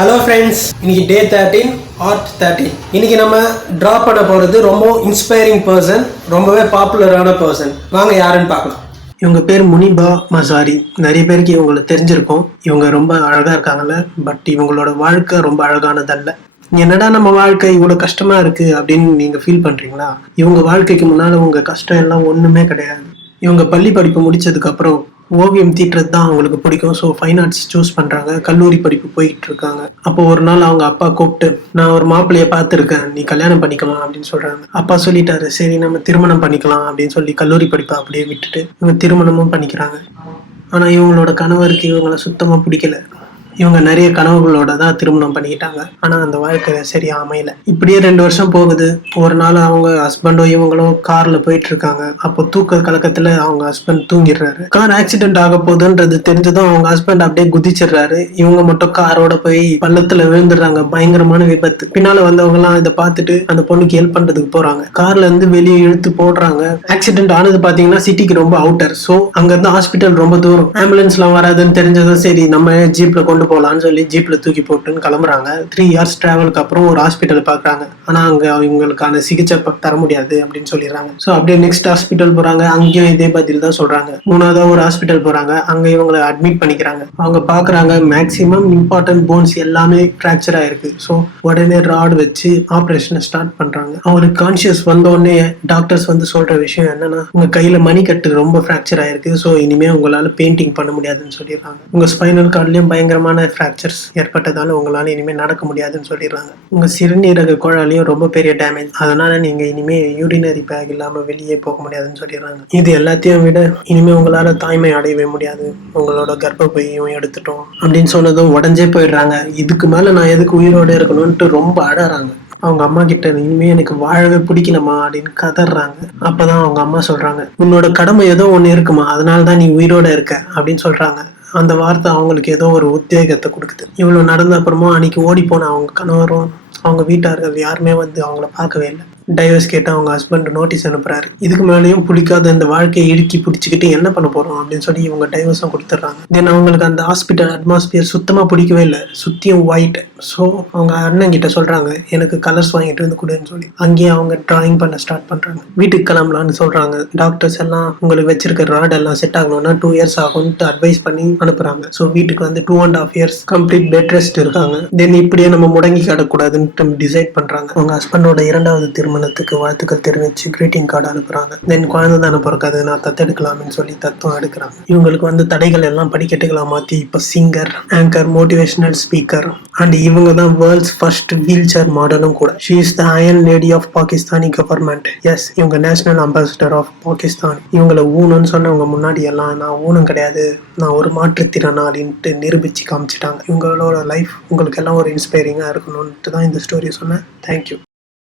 Hello friends, இன்னைக்கு டே 13 art 13. இன்னைக்கு நம்ம ட்ரா பண்ண போகிறது ரொம்ப இன்ஸ்பைரிங் பர்சன், ரொம்பவே பாப்புலரான பர்சன். வாங்க யாருன்னு பார்க்கலாம். இவங்க பேர் முனிபா மசாரி. நிறைய பேருக்கு இவங்களை தெரிஞ்சிருக்கும். இவங்க ரொம்ப அழகாக இருக்காங்கல்ல, பட் இவங்களோட வாழ்க்கை ரொம்ப அழகானதல்ல. என்னடா நம்ம வாழ்க்கை இவ்வளோ கஷ்டமா இருக்கு அப்படின்னு நீங்கள் ஃபீல் பண்ணுறீங்களா? இவங்க வாழ்க்கைக்கு முன்னால் உங்கள் கஷ்டம் எல்லாம் ஒன்றுமே கிடையாது. இவங்க பள்ளி படிப்பு முடிச்சதுக்கப்புறம் ஓவியம் தீட்டுறது தான் அவங்களுக்கு பிடிக்கும். ஸோ ஃபைன் ஆர்ட்ஸ் சூஸ் பண்ணுறாங்க. கல்லூரி படிப்பு போயிட்டு இருக்காங்க. அப்போ ஒரு நாள் அவங்க அப்பா கூப்பிட்டு, நான் ஒரு மாப்பிள்ளைய பார்த்துருக்கேன், நீ கல்யாணம் பண்ணிக்கலாம் அப்படின்னு சொல்கிறாங்க. அப்பா சொல்லிட்டாரு, சரி நம்ம திருமணம் பண்ணிக்கலாம் அப்படின்னு சொல்லி கல்லூரி படிப்பை அப்படியே விட்டுட்டு இவங்க திருமணமும் பண்ணிக்கிறாங்க. ஆனால் இவங்களோட கணவருக்கு இவங்களை சுத்தமாக பிடிக்கல. இவங்க நிறைய கனவுகளோட தான் திருமணம் பண்ணிக்கிட்டாங்க. ஆனால் அந்த வாழ்க்கை சரியா அமையல. இப்படியே 2 வருஷம் போகுது. ஒரு நாள் அவங்க ஹஸ்பண்டும் இவங்களும் கார்ல போயிட்டு இருக்காங்க. அப்போ தூக்க கலக்கத்துல அவங்க ஹஸ்பண்ட் தூங்கிடுறாரு. கார் ஆக்சிடென்ட் ஆக போகுதுன்றது தெரிஞ்சதும் அவங்க ஹஸ்பண்ட் அப்படியே குதிச்சிடுறாரு. இவங்க மட்டும் காரோட போய் பள்ளத்துல விழுந்துடுறாங்க. பயங்கரமான விபத்து. பின்னால வந்தவங்க எல்லாம் இதை பார்த்துட்டு அந்த பொண்ணுக்கு ஹெல்ப் பண்றதுக்கு போறாங்க. கார்ல இருந்து வெளியே இழுத்து போடுறாங்க. ஆக்சிடென்ட் ஆனது பாத்தீங்கன்னா சிட்டிக்கு ரொம்ப அவுட்டர். ஸோ அங்க இருந்து ஹாஸ்பிட்டல் ரொம்ப தூரம். ஆம்புலன்ஸ் எல்லாம் வராதுன்னு தெரிஞ்சதும் சரி நம்ம ஜீப்ல கொண்டு போலான்னு சொல்லி ஜீப்ல தூக்கி போட்டுன்னு கிளம்புறாங்க. 3 hours டிராவலுக்கு அப்புறம் ஒரு ஹாஸ்பிட்டல் பாக்குறாங்க. ஆனா அங்க அவங்களுக்கான சிகிச்சை தர முடியாது அப்படின்னு சொல்லிடுறாங்க. சோ அப்படியே நெக்ஸ்ட் ஹாஸ்பிட்டல் போறாங்க. அங்கேயும் இதே பதில் தான் சொல்றாங்க. 3வது ஒரு ஹாஸ்பிட்டல் போறாங்க. அங்க இவங்களை அட்மிட் பண்ணிக்கிறாங்க. அவங்க பாக்குறாங்க மேக்சிமம் இம்பார்ட்டன்ட் போன்ஸ் எல்லாமே பிராக்சர் ஆயிருக்கு. ஸோ உடனே ராட் வச்சு ஆப்ரேஷனை ஸ்டார்ட் பண்றாங்க. அவங்களுக்கு கான்சியஸ் வந்த உடனே டாக்டர்ஸ் வந்து சொல்ற விஷயம் என்னன்னா, உங்க கையில மணிக்கட்டு ரொம்ப பிராக்சர் ஆயிருக்கு. ஸோ இனிமே உங்களால பெயிண்டிங் பண்ண முடியாதுன்னு சொல்லிடுறாங்க. உங்க ஸ்பைனல் கார்ட்லயும் பயங்கரமான ஃப்ராக்சர்ஸ் ஏற்பட்டதால உங்களால இனிமே நடக்க முடியாதுன்னு சொல்லிடுறாங்க. உங்க சிறுநீரக குழாயிலையும் ரொம்ப பெரிய டேமேஜ். அதனால நீங்க இனிமே யூரினரி பேக் இல்லாம வெளியே போக முடியாதுன்னு சொல்லிடுறாங்க. இது எல்லாத்தையும் விட இனிமே உங்களால தாய்மை அடையவே முடியாது, உங்களோட கர்ப்பப்பையும் எடுத்துட்டோம் அப்படின்னு சொன்னதும் உடஞ்சே போயிடுறாங்க. இதுக்கு மேல நான் எதுக்கு உயிரோட இருக்கணும்ட்டு ரொம்ப அழறாங்க. அவங்க அம்மா கிட்ட இனிமே எனக்கு வாழவே பிடிக்கலமா அப்படின்னு கதறாங்க. அப்பதான் அவங்க அம்மா சொல்றாங்க, உன்னோட கடமை ஏதோ ஒண்ணு இருக்குமா, அதனாலதான் நீ உயிரோட இருக்க அப்படின்னு சொல்றாங்க. அந்த வார்த்தை அவங்களுக்கு ஏதோ ஒரு உத்வேகத்தை கொடுக்குது. இவ்வளவு நடந்த அப்புறமா அன்னைக்கு ஓடி போன அவங்க கணவரும் அவங்க வீட்டார்கள் யாருமே வந்து அவங்கள பார்க்கவே இல்லை. டைவர்ஸ் கேட்டு அவங்க ஹஸ்பண்ட் நோட்டீஸ் அனுப்புறாரு. இதுக்கு மேலேயும் பிடிக்காத இந்த வாழ்க்கையை இறுக்கி பிடிச்சிக்கிட்டு என்ன பண்ண போறோம் அப்படின்னு சொல்லி இவங்க டைவர்ஸும் கொடுத்துட்றாங்க. தென் அவங்களுக்கு அந்த ஹாஸ்பிட்டல் அட்மாஸ்பியர் சுத்தமா பிடிக்கவே இல்லை. சுத்தியும் ஒயிட். ஸோ அவங்க அண்ணன் கிட்ட சொல்றாங்க, எனக்கு கலர்ஸ் வாங்கிட்டு வந்து கொடுன்னு சொல்லி அங்கேயே அவங்க டிராயிங் பண்ண ஸ்டார்ட் பண்றாங்க. வீட்டுக்கு கிளம்பலான்னு சொல்றாங்க. டாக்டர்ஸ் எல்லாம் உங்களுக்கு வச்சிருக்க ராட் எல்லாம் செட் ஆகணும்னா 2 years ஆகும்னு அட்வைஸ் பண்ணி அனுப்புறாங்க. ஸோ வீட்டுக்கு வந்து 2.5 years கம்ப்ளீட் பெட் ரெஸ்ட் இருக்காங்க. தென் இப்படியே நம்ம முடங்கி கிடக்கூடாதுன்னு டிசைட் பண்றாங்க. அவங்க ஹஸ்பண்டோட 2வது திருமணத்துக்கு வாழ்த்துக்கள் தெரிவிச்சு கிரீட்டிங் கார்டு அனுப்புறாங்க. தென் குழந்தை தானே பிறக்காது, நான் தத்தெடுக்கலாம்னு சொல்லி தத்துவம் எடுக்கிறாங்க. இவங்களுக்கு வந்து தடைகள் எல்லாம் படிக்கட்டுகளா மாத்தி இப்ப singer, anchor, motivational speaker and இவங்க தான் வேர்ல்ட்ஸ் ஃபர்ஸ்ட் வீல் சேர் மாடலும் கூட. She is the iron lady of Pakistani government. Yes, இவங்க நேஷனல் அம்பாசிடர் ஆஃப் பாகிஸ்தான். இவங்களை ஊனம்னு சொன்னவங்க முன்னாடி எல்லாம் நான் ஊனம் கிடையாது, நான் ஒரு மாற்றுத்திறனாளின்ட்டு நிரூபிச்சு காமிச்சிட்டாங்க. இவங்களோட லைஃப் உங்களுக்கு எல்லாம் ஒரு இன்ஸ்பைரிங்கா இருக்கணும்ட்டு தான் இந்த ஸ்டோரி சொன்னேன். தேங்க்யூ.